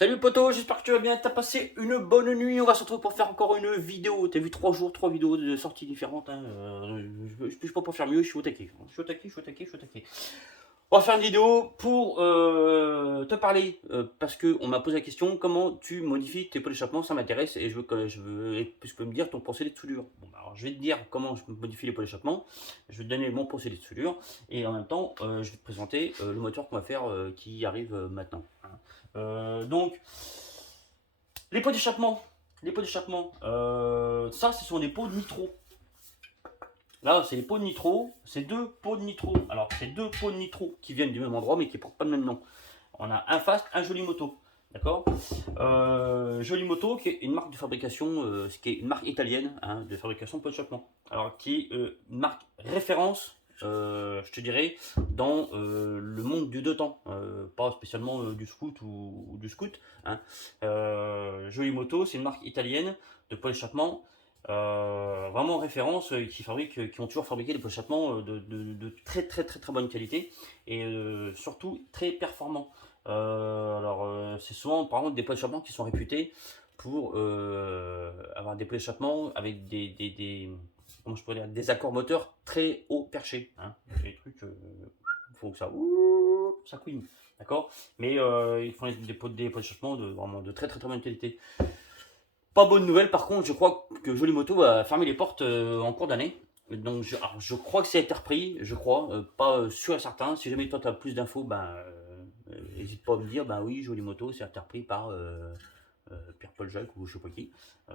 Salut poto, j'espère que tu vas bien, t'as passé une bonne nuit, on va se retrouver pour faire encore une vidéo. T'as vu 3 jours, 3 vidéos de sorties différentes, hein. Je peux pas faire mieux, je suis au taquet. Je suis au taquet, je suis au taquet, je suis au taquet. On va faire une vidéo pour te parler, parce que on m'a posé la question, comment tu modifies tes pots d'échappement, ça m'intéresse et je peux me dire ton procédé de soudure. Bon, bah, alors je vais te dire comment je modifie les pots d'échappement, je vais te donner mon procédé de soudure et en même temps je vais te présenter le moteur qu'on va faire qui arrive maintenant, hein. Donc, les pots d'échappement, ça ce sont des pots de nitro. Là, c'est les pots de nitro, c'est deux pots de nitro. Alors, c'est deux pots de nitro qui viennent du même endroit mais qui ne portent pas le même nom. On a un Fast, un Jolimoto. D'accord. Jolimoto, qui est une marque de fabrication, qui est une marque italienne, hein, de fabrication de pots d'échappement. Alors, qui est une marque référence, je te dirais, dans le monde du deux temps, pas spécialement du scout ou du scout, hein. Jolimoto, c'est une marque italienne de pots d'échappement. Vraiment en référence, qui ont toujours fabriqué des pots d'échappement de très très très très bonne qualité et surtout très performants. C'est souvent par contre des pots d'échappement qui sont réputés pour avoir des pots d'échappement avec comment je pourrais dire, des accords moteurs très haut perchés, hein. Des trucs, faut que ça couine, d'accord. Mais ils font des pots d'échappement vraiment de très très très bonne qualité. Pas bonne nouvelle, par contre, je crois que Jolimoto va fermer les portes en cours d'année. Donc, je crois que ça a été repris, je crois, pas sûr et certain. Si jamais toi tu as plus d'infos, n'hésite pas à me dire, ben oui, Jolimoto, c'est été repris par Pierre-Paul Jacques ou je sais pas qui.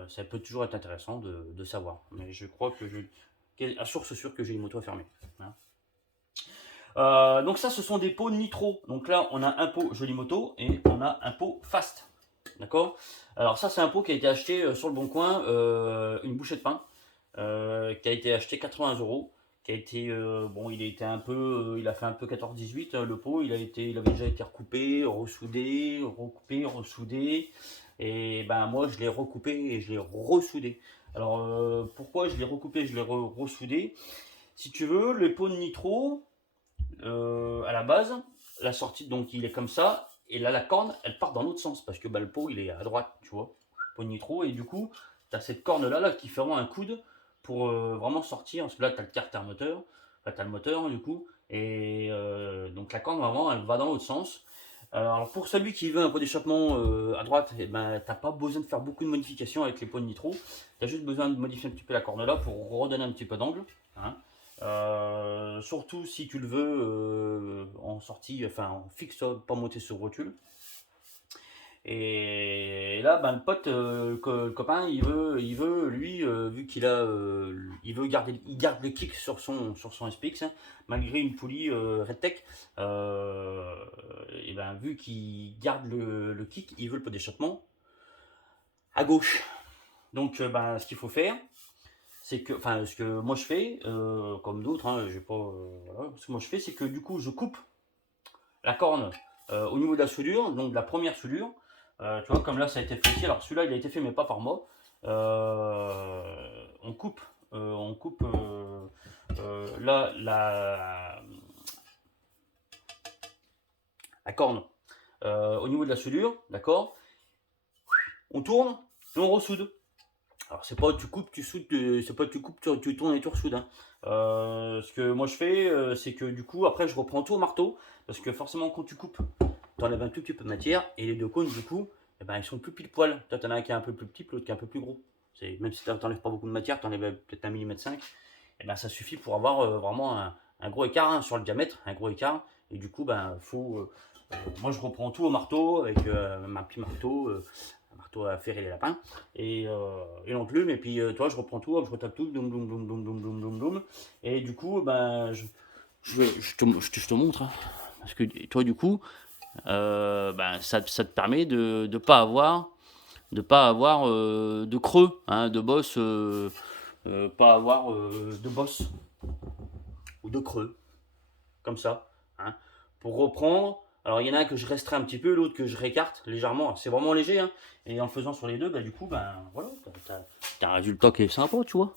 Ça peut toujours être intéressant de savoir. Mais je crois à source sûre que Jolimoto a fermé, hein. Donc ça, ce sont des pots nitro. Donc là, on a un pot Jolimoto et on a un pot Fast. D'accord. Alors ça, c'est un pot qui a été acheté sur le Bon Coin, une bouchée de pain, qui a été acheté 80 euros, qui a été bon, il a fait un peu 14-18 le pot. Il avait déjà été recoupé, ressoudé, recoupé, ressoudé. Et ben moi, je l'ai recoupé et je l'ai ressoudé. Alors pourquoi je l'ai recoupé, je l'ai ressoudé? Si tu veux, le pot de nitro, à la base, la sortie, donc il est comme ça, et là la corne, elle part dans l'autre sens, parce que le pot, il est à droite, tu vois, pot de nitro, et du coup, tu as cette corne-là qui fait vraiment un coude pour vraiment sortir, parce que là, tu as le carter moteur, là, tu as le moteur, du coup, et donc la corne, vraiment, elle va dans l'autre sens. Alors pour celui qui veut un pot d'échappement à droite, eh ben, t'as pas besoin de faire beaucoup de modifications avec les pots de nitro. Tu as juste besoin de modifier un petit peu la corne là pour redonner un petit peu d'angle, hein. Surtout si tu le veux en sortie, enfin en fixe, pas monter sur rotule. Et là, le pote, le copain, il veut lui, vu qu'il a, il garde le kick sur son SPX, hein, malgré une poulie RedTech. Et ben, vu qu'il garde le kick, il veut le pot d'échappement à gauche. Donc, ce qu'il faut faire, c'est que, enfin, ce que moi je fais, comme d'autres, hein, j'ai pas, voilà, ce que moi je fais, c'est que du coup, je coupe la corne au niveau de la soudure, donc de la première soudure. Tu vois, comme là, ça a été fait ici. Alors celui-là, il a été fait, mais pas par moi. On coupe, là la corne au niveau de la soudure, d'accord. On tourne et on ressoude. Alors c'est pas tu coupes, tu soudes, c'est pas tu coupes, tu tournes et tu ressoudes, hein. Ce que moi je fais, c'est que du coup après je reprends tout au marteau, parce que forcément quand tu coupes, tu enlèves un tout petit peu de matière, et les deux cônes du coup, eh ben, ils sont plus pile poil. Toi t'en as un qui est un peu plus petit, l'autre qui est un peu plus gros. Même si t'enlèves pas beaucoup de matière, t'enlèves peut-être 1,5 mm, et ben ça suffit pour avoir vraiment un gros écart, hein, sur le diamètre, un gros écart. Et du coup moi je reprends tout au marteau avec ma petit marteau. Un marteau à faire et les lapins, et l'enclume, et puis toi je reprends tout, hop, je retape tout, doum, doum, doum, doum, doum, doum, doum, doum. Et du coup je te montre, hein, parce que toi du coup ça te permet de pas avoir de creux, hein, de bosse, pas avoir de bosse ou de creux comme ça, hein. Pour reprendre, alors il y en a un que je restreins un petit peu, l'autre que je récarte légèrement. C'est vraiment léger, hein. Et en faisant sur les deux, du coup, voilà, t'as un résultat qui est sympa, tu vois.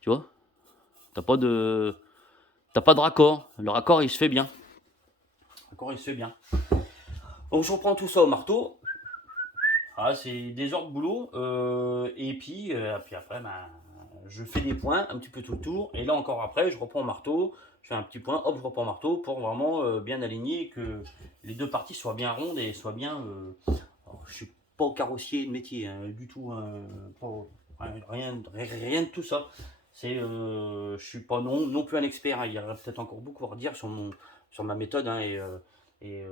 Tu vois, t'as pas de, t'as pas de raccord. Le raccord, il se fait bien. Donc je reprends tout ça au marteau. Ah, c'est des heures de boulot. Et puis après, ben, je fais des points un petit peu tout le tour. Et là encore après, je reprends au marteau. Je fais un petit point, hop, je reprends au marteau pour vraiment bien aligner, que les deux parties soient bien rondes et soient bien. Alors, je suis pas carrossier de métier hein, du tout. Hein, rien de tout ça. Je suis pas non plus un expert. Hein, il y aurait peut-être encore beaucoup à redire sur ma méthode hein, et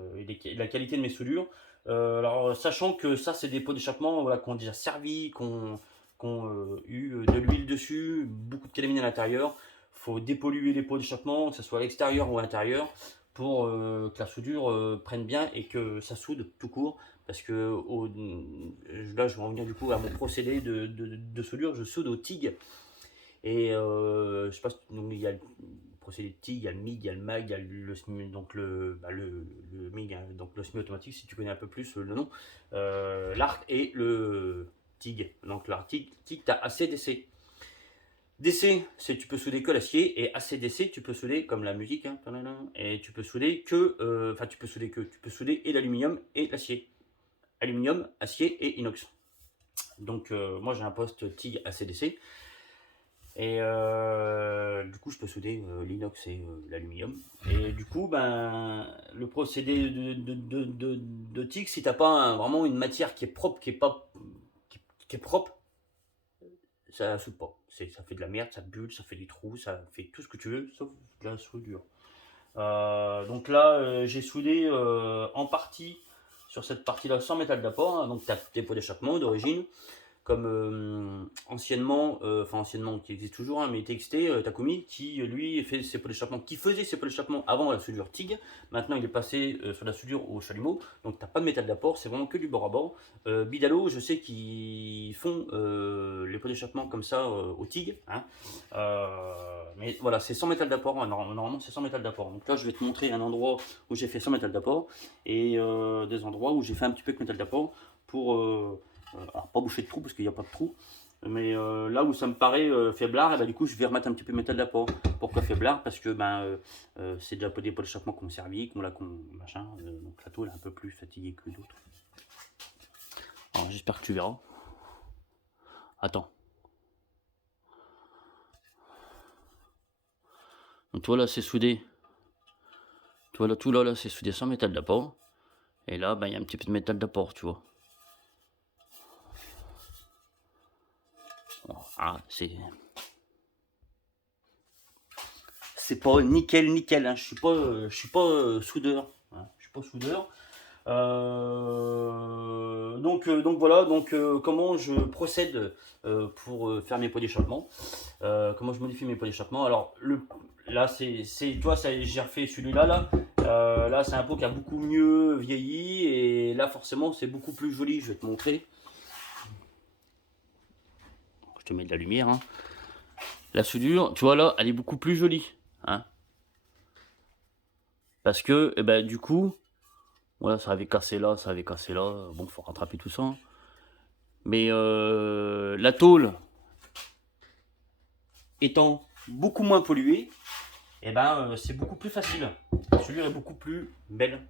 la qualité de mes soudures. Alors, sachant que ça, c'est des pots d'échappement voilà, qui ont déjà servi, qui ont eu de l'huile dessus, beaucoup de calamine à l'intérieur. Il faut dépolluer les pots d'échappement, que ce soit à l'extérieur ou à l'intérieur, pour que la soudure prenne bien et que ça soude tout court. Parce que là, je vais en venir du coup à mon procédé de soudure. Je soude au TIG. Et je sais pas, donc, il y a le procédé de TIG, il y a le MIG, il y a le MAG, il y a donc le MIG, hein, donc le semi-automatique, si tu connais un peu plus le nom, l'arc et le TIG. Donc l'arc TIG, tu as ACDC. DC, c'est tu peux souder que l'acier, et ACDC, tu peux souder comme la musique, hein, et tu peux souder que, tu peux souder et l'aluminium et l'acier. Aluminium, acier et inox. Donc moi j'ai un poste TIG ACDC. Et du coup, je peux souder l'inox et l'aluminium. Et du coup, ben, le procédé de TIG, si tu n'as pas vraiment une matière qui est propre, qui est propre, ça ne soude pas. Ça fait de la merde, ça bulle, ça fait des trous, ça fait tout ce que tu veux, sauf de la soudure. Donc là, j'ai soudé en partie sur cette partie-là sans métal d'apport. Hein, donc tu as tes pots d'échappement d'origine. Comme anciennement, qui existe toujours, hein, mais TXT, Takumi, qui lui fait ses pots d'échappement, qui faisait ses pots d'échappement avant la soudure TIG. Maintenant, il est passé sur la soudure au chalumeau, donc t'as pas de métal d'apport, c'est vraiment que du bord à bord. Bidalo, je sais qu'ils font les pots d'échappement comme ça au TIG, hein. Mais voilà, c'est sans métal d'apport, hein. Normalement c'est sans métal d'apport. Donc là, je vais te montrer un endroit où j'ai fait sans métal d'apport et des endroits où j'ai fait un petit peu de métal d'apport pour alors pas boucher de trou parce qu'il n'y a pas de trou, mais là où ça me paraît faiblard, et ben, du coup je vais remettre un petit peu de métal d'apport. Pourquoi faiblard? Parce que c'est déjà des pots d'échappement qui ont servi, machin, donc la tôle est un peu plus fatiguée que d'autres. Alors j'espère que tu verras. Attends. Donc toi là c'est soudé. Toi là tout là c'est soudé sans métal d'apport. Et là il y a un petit peu de métal d'apport, tu vois. Ah, c'est pas nickel, hein. Je suis pas soudeur, hein. Je suis pas soudeur. Donc voilà, comment je procède pour faire mes pots d'échappement, comment je modifie mes pots d'échappement. Alors là toi j'ai refait celui-là là c'est un pot qui a beaucoup mieux vieilli et là forcément c'est beaucoup plus joli. Je vais te montrer, je te mets de la lumière, hein. La soudure, tu vois là, elle est beaucoup plus jolie, hein, parce que du coup voilà, ça avait cassé là, bon, faut rattraper tout ça, hein. Mais la tôle étant beaucoup moins polluée, c'est beaucoup plus facile. La soudure est beaucoup plus belle.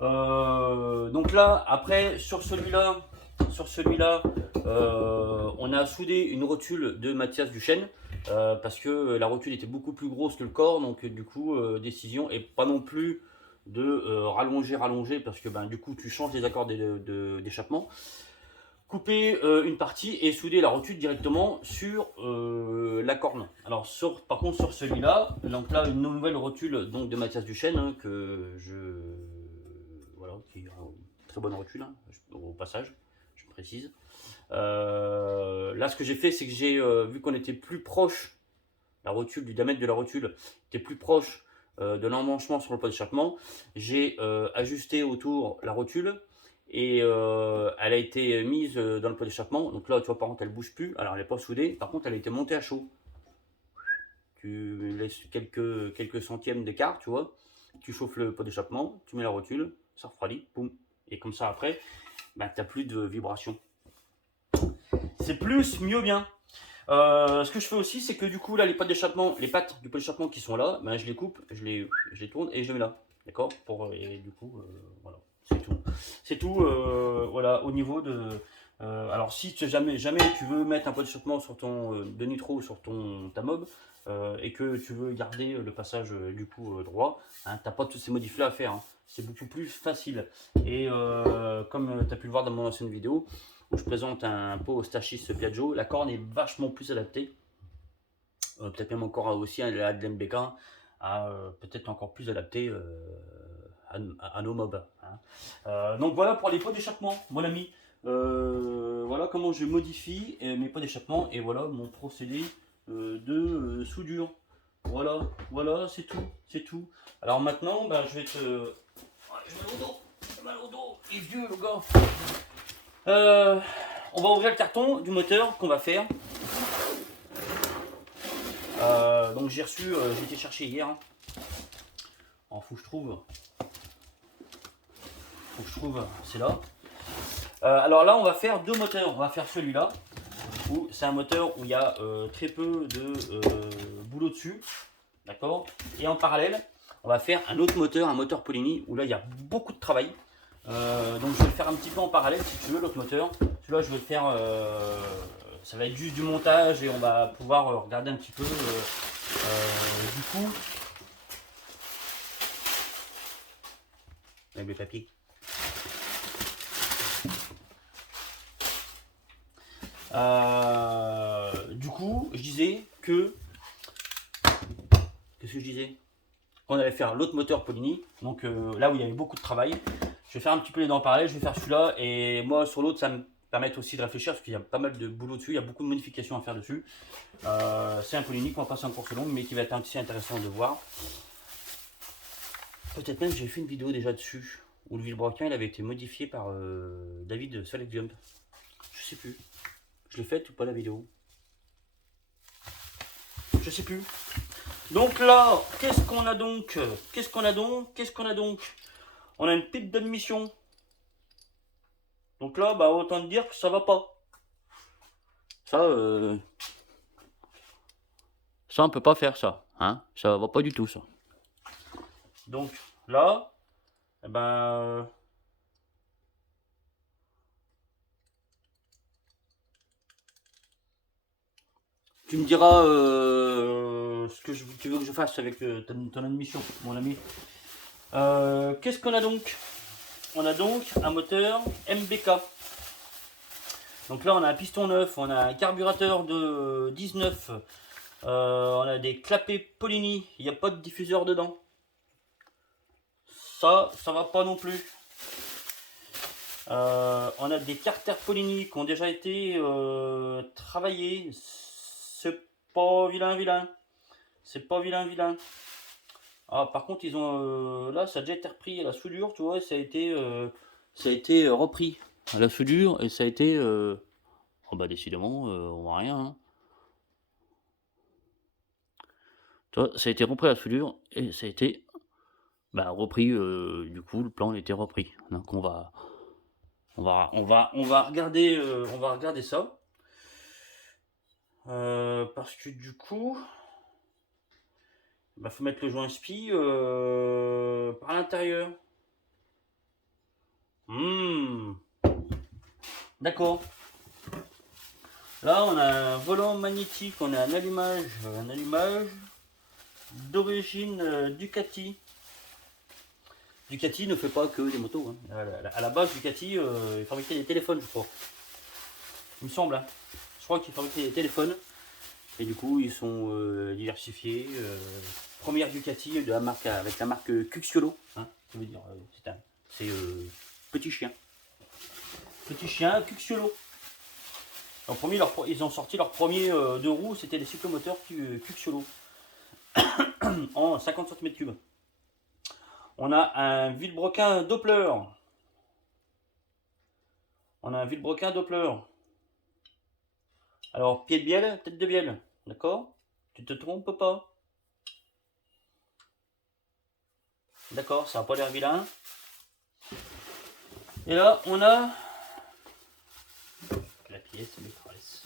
Donc là, après, sur celui-là, on a soudé une rotule de Mathias Duchesne parce que la rotule était beaucoup plus grosse que le corps, donc du coup, décision, et pas non plus de rallonger parce que du coup, tu changes les accords d'échappement. Couper une partie et souder la rotule directement sur la corne. Alors par contre sur celui-là, donc là une nouvelle rotule donc de Mathias Duchesne hein, qui est une très bonne rotule hein, au passage, je précise. Là ce que j'ai fait c'est que j'ai vu qu'on était plus proche, la rotule du diamètre de la rotule était plus proche de l'emmanchement sur le pot d'échappement, j'ai ajusté autour la rotule. Et elle a été mise dans le pot d'échappement. Donc là, tu vois, par contre, elle ne bouge plus. Alors, elle n'est pas soudée. Par contre, elle a été montée à chaud. Tu laisses quelques centièmes d'écart, tu vois. Tu chauffes le pot d'échappement, tu mets la rotule, ça refroidit, boum. Et comme ça, après, tu n'as plus de vibration. C'est plus, mieux, bien. Ce que je fais aussi, c'est que du coup, là, les pattes du pot d'échappement qui sont là, je les coupe, je les tourne et je les mets là. D'accord. Et du coup, voilà, c'est tout. C'est tout, voilà, au niveau de... alors si jamais tu veux mettre un peu d'échappement sur ton de nitro sur ta mob, et que tu veux garder le passage du coup droit, hein, t'as pas toutes ces modifs là à faire, hein. C'est beaucoup plus facile. Et comme tu as pu le voir dans mon ancienne vidéo, où je présente un pot Stachys Piaggio, la corne est vachement plus adaptée. Peut-être même encore aussi à de l'MBK, peut-être encore plus adapté à nos mobs, hein. Donc voilà pour les pots d'échappement, mon ami. Voilà comment je modifie mes pots d'échappement et voilà mon procédé de soudure. Voilà, c'est tout, c'est tout. Alors maintenant, bah, je vais te... J'ai mal au dos, j'ai mal au dos, il est vieux le gars. On va ouvrir le carton du moteur qu'on va faire. Donc j'ai reçu, j'ai été chercher hier. Alors faut que je trouve, c'est là. Alors là on va faire deux moteurs. On va faire celui-là, où c'est un moteur où il y a très peu de boulot dessus. D'accord. Et en parallèle, on va faire un autre moteur, un moteur Polini, où là il y a beaucoup de travail. Donc je vais le faire un petit peu en parallèle si tu veux, l'autre moteur. Celui-là je vais le faire, ça va être juste du montage et on va pouvoir regarder un petit peu du coup avec le papier. Du coup, je disais que... Qu'est-ce que je disais? On allait faire l'autre moteur Polini, donc là où il y avait beaucoup de travail. Je vais faire un petit peu les dents en parallèle, je vais faire celui-là, et moi sur l'autre, ça me permet aussi de réfléchir, parce qu'il y a pas mal de boulot dessus, il y a beaucoup de modifications à faire dessus. C'est un Polini qu'on va passer en course longue, mais qui va être aussi intéressant de voir. Peut-être même j'ai fait une vidéo déjà dessus, où le vilebrequin il avait été modifié par David Select Jump. Je sais plus. Je l'ai faite ou pas la vidéo? Je sais plus. Donc là, qu'est-ce qu'on a donc? On a une pipe d'admission. Donc là, bah autant te dire que ça va pas. Ça, ça on peut pas faire ça, hein? Ça va pas du tout ça. Donc là, eh ben, tu me diras ce que tu veux que je fasse avec ton admission, mon ami. Qu'est-ce qu'on a donc? On a donc un moteur MBK. Donc là, on a un piston neuf, on a un carburateur de 19, on a des clapets Polini, il n'y a pas de diffuseur dedans. Ça va pas non plus. On a des carters Polini qui ont déjà été travaillés. C'est pas vilain. C'est pas vilain. Ah, par contre, ils ont là, ça a déjà été repris à la soudure, tu vois, ça a été repris à la soudure et ça a été. Oh bah décidément, on voit rien, hein. Tu vois, ça a été repris à la soudure et ça a été repris. Du coup, le plan a été repris. Donc on va regarder, ça. Parce que du coup, faut mettre le joint SPI par l'intérieur. D'accord. Là, on a un volant magnétique, on a un allumage d'origine Ducati. Ducati ne fait pas que des motos, hein. À la base, Ducati, il fabriquait des téléphones, je crois. Il me semble, hein. Je crois qu'ils fabriquaient des téléphones. Et du coup, ils sont diversifiés. Première Ducati de la marque, avec la marque Cucciolo. Hein, ça veut dire, c'est petit chien. Petit chien Cucciolo. Ils ont sorti leur premier deux roues, c'était des cyclomoteurs Cucciolo. En 50 cm3. On a un vilebrequin Doppler. Alors, pied de bielle, tête de bielle. D'accord? Tu te trompes pas? D'accord, ça n'a pas l'air vilain. Et là, on a la pièce maîtresse.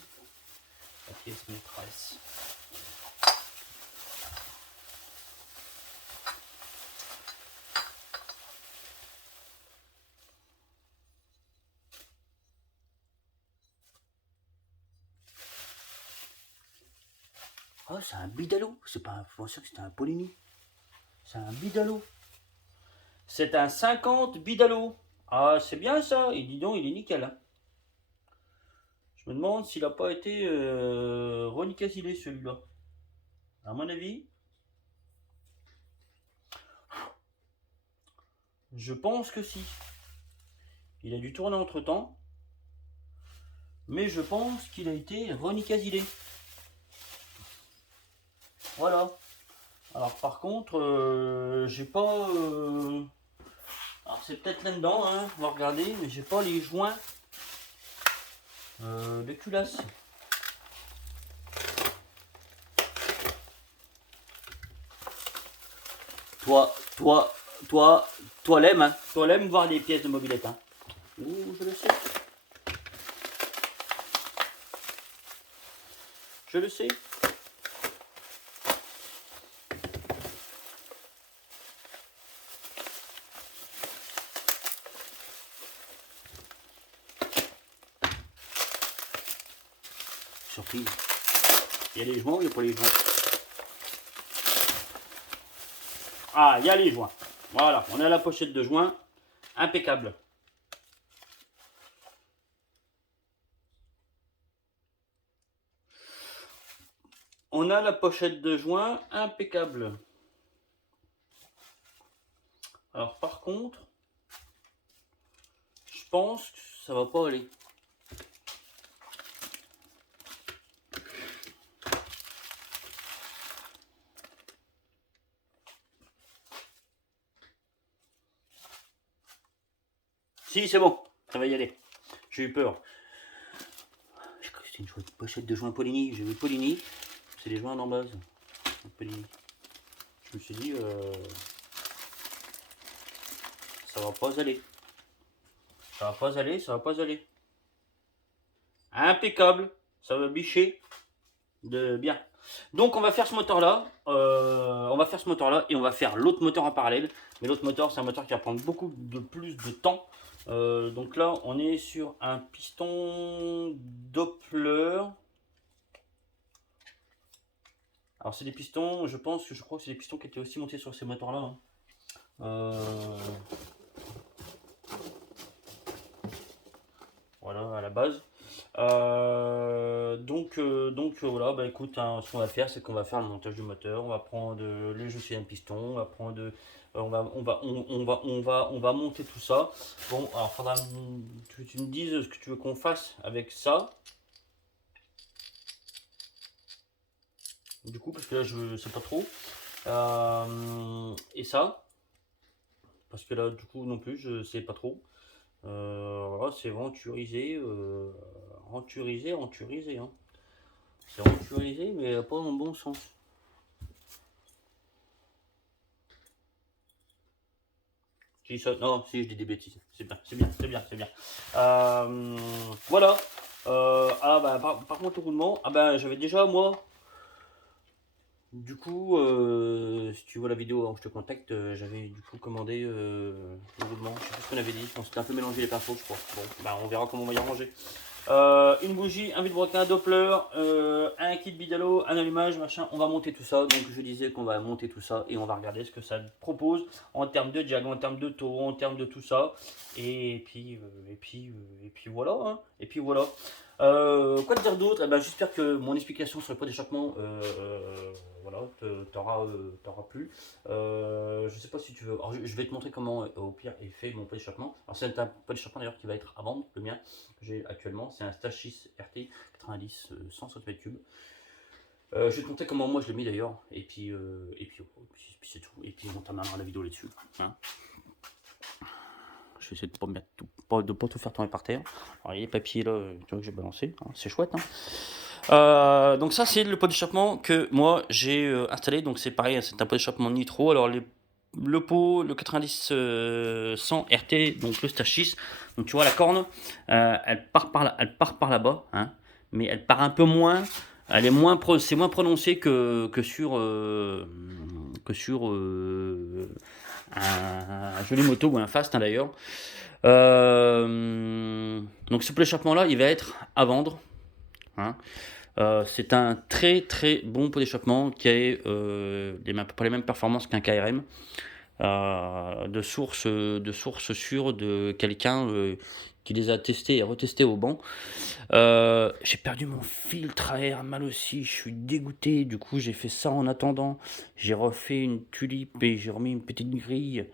Oh, c'est un bidalo. C'est pas un. Je pensais que c'était un Polini. C'est un bidalo. C'est un 50 bidalo. Ah, c'est bien ça. Et dis donc, il est nickel. Hein. Je me demande s'il n'a pas été renicasillé celui-là. À mon avis, je pense que si. Il a dû tourner entre temps. Mais je pense qu'il a été renicasillé. Voilà. Alors par contre, j'ai pas. Alors c'est peut-être là-dedans, hein, on va regarder, mais j'ai pas les joints de culasse. Toi, toi, toi l'aimes, hein. Toi l'aimes voir des pièces de mobilette, hein. Ouh, je le sais. Je le sais. Surprise. Il y a les joints ou il n'y a pas les joints? Ah, il y a les joints. Voilà, on a la pochette de joints. Impeccable. On a la pochette de joints. Impeccable. Alors par contre, je pense que ça va pas aller. Si, c'est bon, ça va y aller. J'ai eu peur. J'ai cru que c'était une pochette de joints Polini. J'ai vu Polini, c'est des joints en base. Polini. Je me suis dit, ça va pas aller. Ça va pas aller, ça va pas aller. Impeccable, ça va bicher de bien. Donc on va faire ce moteur là, et on va faire l'autre moteur en parallèle. Mais l'autre moteur, c'est un moteur qui va prendre beaucoup de plus de temps. Donc là, on est sur un piston Doppler. Alors c'est des pistons, je crois que c'est des pistons qui étaient aussi montés sur ces moteurs là. Hein. Voilà à la base. Donc voilà, bah écoute, hein, ce qu'on va faire, c'est qu'on va faire le montage du moteur. On va prendre les chaussées d'un piston, on va prendre, on va monter tout ça. Bon, alors faudra que tu me dises ce que tu veux qu'on fasse avec ça. Du coup, parce que là je sais pas trop. Et ça, parce que là du coup non plus je sais pas trop. Voilà, c'est venturisé, venturisé. Hein. C'est venturisé, mais pas dans le bon sens. Si ça, non, si je dis des bêtises, c'est bien, c'est bien, c'est bien, c'est bien. Voilà. Ah bah par contre le roulement, ah bah j'avais déjà moi. Du coup, si tu vois la vidéo avant que je te contacte, j'avais du coup commandé le roulement. Je sais plus ce qu'on avait dit, on s'était un peu mélangé les pinceaux, je crois. Bon, bah on verra comment on va y arranger. Une bougie, un vilebrequin, un Doppler, un kit bidalo, un allumage, machin. On va monter tout ça. Donc je disais qu'on va monter tout ça et on va regarder ce que ça propose en termes de jag, en termes de taux, en termes de tout ça. Et puis voilà. Hein. Et puis voilà. Quoi te dire d'autre? Eh ben, j'espère que mon explication sur le pot d'échappement voilà, t'aura plu. Je sais pas si tu veux. Alors, je vais te montrer comment au pire est fait mon pot d'échappement. Alors c'est un pot d'échappement d'ailleurs qui va être à vendre, le mien que j'ai actuellement. C'est un Stage 6 RT 90 100 cm3. Je vais te montrer comment moi je l'ai mis d'ailleurs. Et puis c'est tout. Et puis on terminera la vidéo là-dessus. Hein. Je vais essayer de pas mettre tout, de pas tout faire tomber par terre. Alors les papiers là, tu vois que j'ai balancé, hein, c'est chouette. Hein. Donc ça c'est le pot d'échappement que moi j'ai installé. Donc c'est pareil, c'est un pot d'échappement nitro. Alors le pot, le 90 100 RT, donc le Stage 6. Donc tu vois la corne, elle part par là-bas, hein, mais elle part un peu moins. Elle est c'est moins prononcé que sur un joli moto ou un fast, hein, d'ailleurs. Donc ce pot d'échappement là, il va être à vendre. Hein. C'est un très très bon pot d'échappement qui a à peu près les mêmes performances qu'un KRM. De sources sûres de quelqu'un qui les a testés et retestés au banc. J'ai perdu mon filtre à air mal aussi, je suis dégoûté. Du coup, j'ai fait ça en attendant. J'ai refait une tulipe et j'ai remis une petite grille.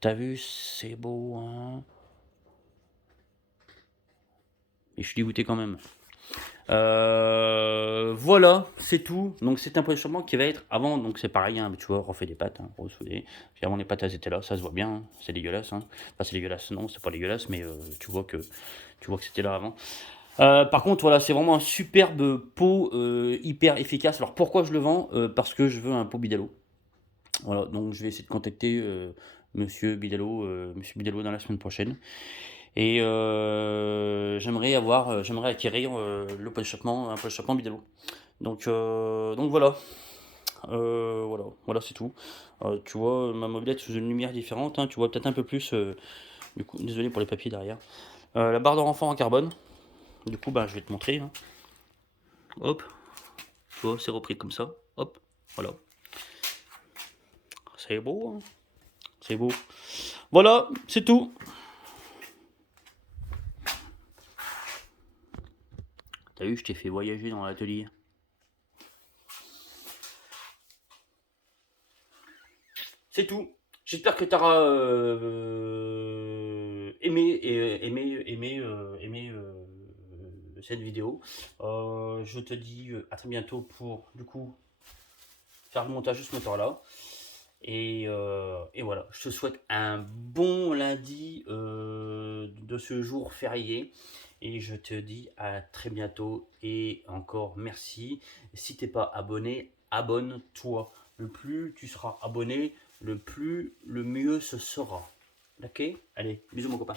T'as vu, c'est beau, hein? Et je suis dégoûté quand même. Voilà, c'est tout. Donc c'est un positionnement qui va être avant, donc c'est pareil, hein, tu vois, refait des pâtes, hein, ressouder. Puis avant les pâtes elles étaient là, ça se voit bien, hein, c'est dégueulasse. Hein. Enfin c'est dégueulasse, non, c'est pas dégueulasse, mais tu vois que c'était là avant. Par contre, voilà, c'est vraiment un superbe pot hyper efficace. Alors pourquoi je le vends? Parce que je veux un pot Bidalo. Voilà, donc je vais essayer de contacter Monsieur Bidalo dans la semaine prochaine. Et j'aimerais acquérir le pot d'échappement, un pot d'échappement Bidalo. Donc voilà. Voilà, c'est tout. Tu vois ma mobilette sous une lumière différente, hein, tu vois peut-être un peu plus. Du coup, désolé pour les papiers derrière. La barre de renfort en carbone. Du coup, bah, je vais te montrer. Hein. Hop, tu vois, c'est repris comme ça. Hop, voilà. C'est beau, hein. C'est beau. Voilà, c'est tout. T'as vu, je t'ai fait voyager dans l'atelier. C'est tout. J'espère que tu auras aimé cette vidéo. Je te dis à très bientôt pour du coup faire le montage de ce moteur-là. Et voilà, je te souhaite un bon lundi de ce jour férié. Et je te dis à très bientôt et encore merci. Si t'es pas abonné, abonne-toi. Le plus tu seras abonné, le mieux ce sera. Ok? Allez, bisous mon copain.